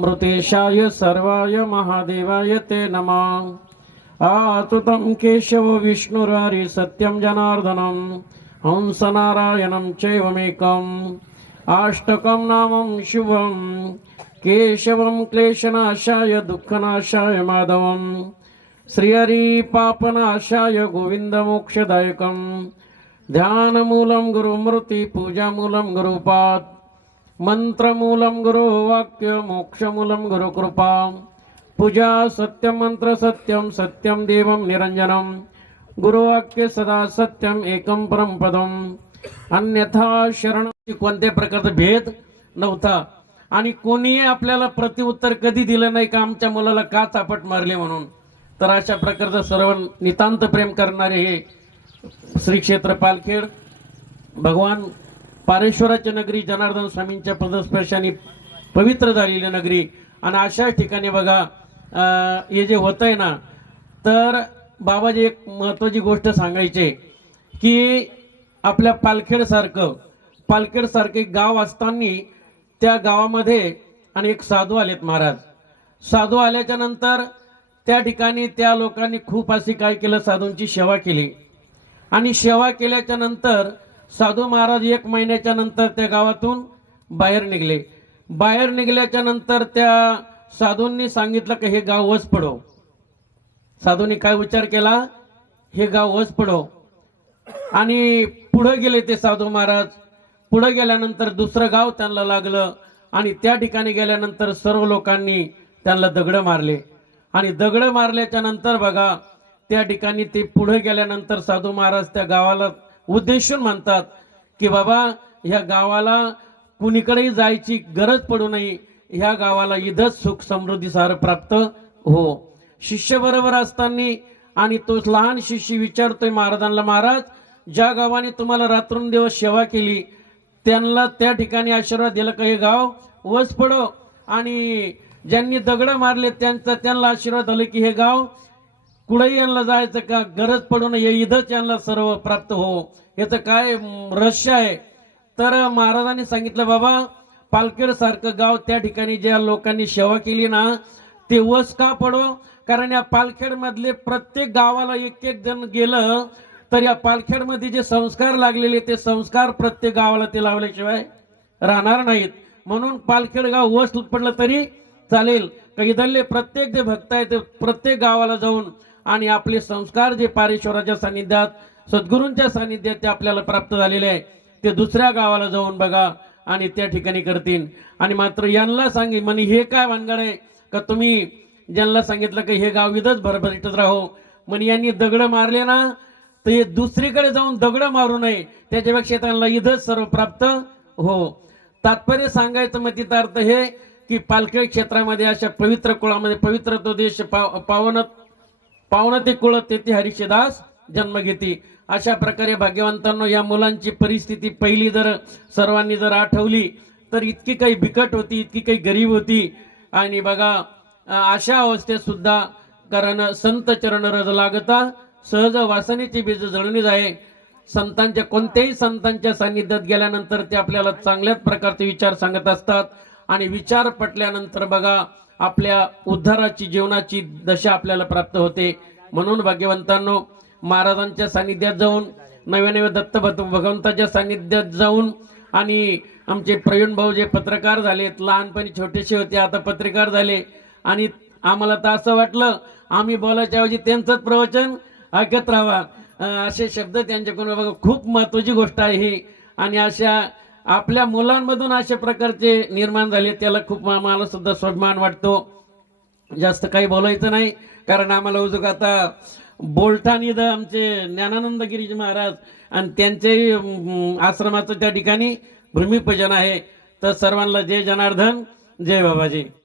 मृतेशाय सर्वाय महादेवाय ते नमः। आतुतं केशव विष्णुरारि सत्यं जनार्दनं हंसनारायणं चैवमेकम्। अष्टकं नामं शुभं केशवं क्लेशनाशाय दुःखनाशाय माधवं श्रीहरिपापनाशाय गोविन्दमोक्षदायकं ध्यानमूलं गुरुमूर्ति पूजामूलं गुरुपात् मंत्रमूलं गुरुवाक्य मोक्षमूलं गुरुकृपा पूजा सत्यं मंत्र सत्यं सत्यम देवं निरञ्जनं गुरुवाक्य सदा सत्यम् एकं परम पदम। अन्यथा शरण म्हणजे कोणत्या प्रकारचा भेद नव्हता. आणि कोणीही आपल्याला प्रतिउत्तर कधी दिलं नाही का आमच्या मुलाला का चापट मारले म्हणून. तर अशा प्रकारचं सर्व नितांत प्रेम करणारे हे श्री क्षेत्र पालखेड भगवान पारेश्वराच्या नगरी जनार्दन स्वामींच्या पदस्पर्शाने पवित्र झालेली नगरी. आणि अशा ठिकाणी बघा हे जे होत आहे ना तर बाबाजी एक महत्वाची गोष्ट सांगायचे की आपल्या पालखेडसारखं पालखेडसारखं एक गाव असताना त्या गावामध्ये आणि एक साधू आलेत महाराज. साधू आल्याच्यानंतर त्या ठिकाणी त्या लोकांनी खूप अशी काय केलं साधूंची सेवा केली. आणि सेवा केल्याच्यानंतर साधू महाराज एक महिन्याच्या नंतर त्या गावातून बाहेर निघले. बाहेर निघल्याच्या नंतर त्या साधूंनी सांगितलं की हे गाव वस पडो. साधूंनी काय विचार केला? हे गाव वस पडो. आणि पुढे गेले ते साधू महाराज. पुढे गेल्यानंतर दुसरं गाव त्यांना लागलं आणि त्या ठिकाणी गेल्यानंतर सर्व लोकांनी त्यांना दगडं मारले. आणि दगडं मारल्याच्या नंतर बघा त्या ठिकाणी ते पुढे गेल्यानंतर साधू महाराज त्या गावाला उद्देशून म्हणतात की बाबा ह्या गावाला कुणीकडेही जायची गरज पडू नये. ह्या गावाला इथंच सुख समृद्धी सार प्राप्त हो. शिष्य बरोबर असताना आणि तो लहान शिष्य विचारतोय महाराजांना महाराज ज्या गावाने तुम्हाला रात्रंदिवस सेवा केली त्यांना त्या ठिकाणी आशीर्वाद दिला का हे गाव? वस पडो. आणि ज्यांनी दगड मारले त्यांचा त्यांना आशीर्वाद आले की हे गाव कुठेही यांना जायचं का गरज पडू नये इथंच यांना सर्व प्राप्त हो. याचं काय रहस्य आहे? तर महाराजांनी सांगितलं बाबा पालखेड सारखं गाव त्या ठिकाणी ज्या लोकांनी सेवा केली ना ते वस का पडो? कारण या पालखेड मधले प्रत्येक गावाला एक एक जण गेलं तर या पालखेडमध्ये जे संस्कार लागलेले ते संस्कार प्रत्येक गावाला ते लावल्याशिवाय राहणार नाहीत. म्हणून पालखेड गाव वस पडलं तरी चालेल. का इथले प्रत्येक जे भक्त आहेत ते प्रत्येक गावाला जाऊन आणि आपले संस्कार जे पारेश्वराच्या सानिध्यात सद्गुरूंच्या सानिध्यात ते आपल्याला प्राप्त झालेले आहे ते दुसऱ्या गावाला जाऊन बघा आणि त्या ठिकाणी करतील. आणि मात्र यांना सांगे म्हणे हे काय भानगड आहे? का तुम्ही ज्यांना सांगितलं की हे गाव इथंच भरभरीतच राहो? म्हणे यांनी दगड मारले ना तर हे दुसरीकडे जाऊन दगड मारू नये. त्याच्यापेक्षा त्यांना इथंच सर्व प्राप्त हो. तात्पर्य सांगायचं मग अर्थ हे की पालखेड क्षेत्रामध्ये अशा पवित्र कुळामध्ये पवित्र तो देश पाव पावनत पावन ते कुळ तेथे हरिशदास जन्म घेते. अशा प्रकारे भाग्यवंतांनो या मुलांची परिस्थिती पहिली जर सर्वांनी जर आठवली तर इतकी काही बिकट होती इतकी काही गरीब होती. आणि बघा अशा अवस्थेत सुद्धा कारण संत चरण रज लागता सहज वासनेची बीज जळणीच आहे. संतांच्या कोणत्याही संतांच्या सान्निध्यात गेल्यानंतर ते आपल्याला चांगल्याच प्रकारचे विचार सांगत असतात. आणि विचार पटल्यानंतर बघा आपल्या उद्धाराची जीवनाची दशा आपल्याला प्राप्त होते. म्हणून भाग्यवंतांनो महाराजांच्या सानिध्यात जाऊन नव्या नव्या दत्त भगवंताच्या सानिध्यात जाऊन आणि आमचे प्रवीण भाऊ जे पत्रकार झालेत लहानपणी छोटेसे होते आता पत्रकार झाले. आणि आम्हाला तर असं वाटलं आम्ही बोलायच्या ऐवजी त्यांचंच प्रवचन ऐकत राहावा. असे शब्द त्यांच्याकडून खूप महत्वाची गोष्ट आहे ही. आणि अशा आपल्या मुलांमधून अशा प्रकारचे निर्माण झाले त्याला खूप आम्हाला सुद्धा स्वाभिमान वाटतो. जास्त काही बोलायचं नाही कारण आम्हाला उजूक आता बोलठाण द आमचे ज्ञानानंद गिरीजी महाराज आणि त्यांच्याही आश्रमाचं त्या ठिकाणी भूमिपूजन आहे. तर सर्वांना जय जनार्दन जय बाबाजी.